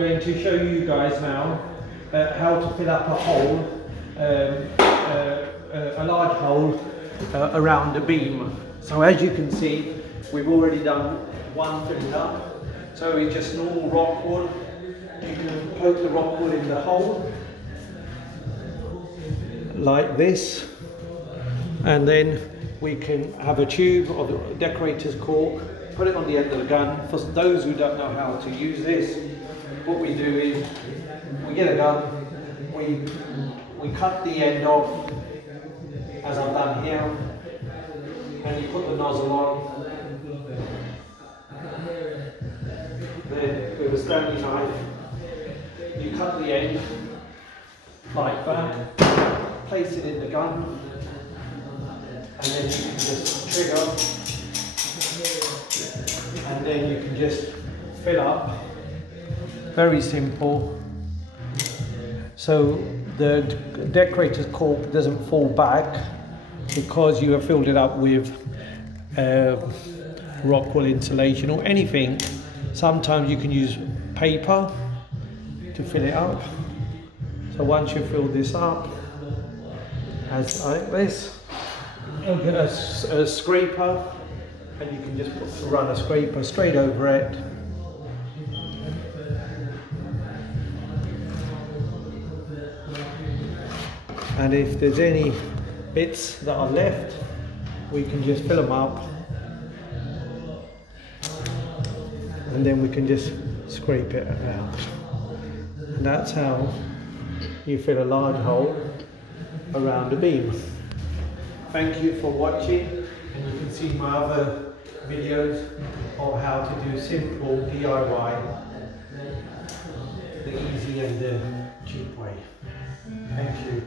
I'm going to show you guys now how to fill up a hole, a large hole around the beam. So as you can see, we've already done one filling up. So it's just normal rock wool. You can poke the rock wool in the hole like this, and then we can have a tube of decorator's cork, put it on the end of the gun. For those who don't know how to use this, what we do is we get a gun, we cut the end off as I've done here, and you put the nozzle on. Then with a Stanley knife, you cut the end like that, place it in the gun, and then you can just trigger, and then you can just fill up. Very simple. So the decorator's cork doesn't fall back because you have filled it up with rock wool insulation or anything. Sometimes you can use paper to fill it up. So once you fill this up, as like this, you get a scraper, and you can just run a scraper straight over it. And if there's any bits that are left, we can just fill them up, and then we can just scrape it out. And that's how you fill a large hole around a beam. Thank you for watching, and you can see my other videos of how to do simple DIY, the easy and the cheap way. Thank you.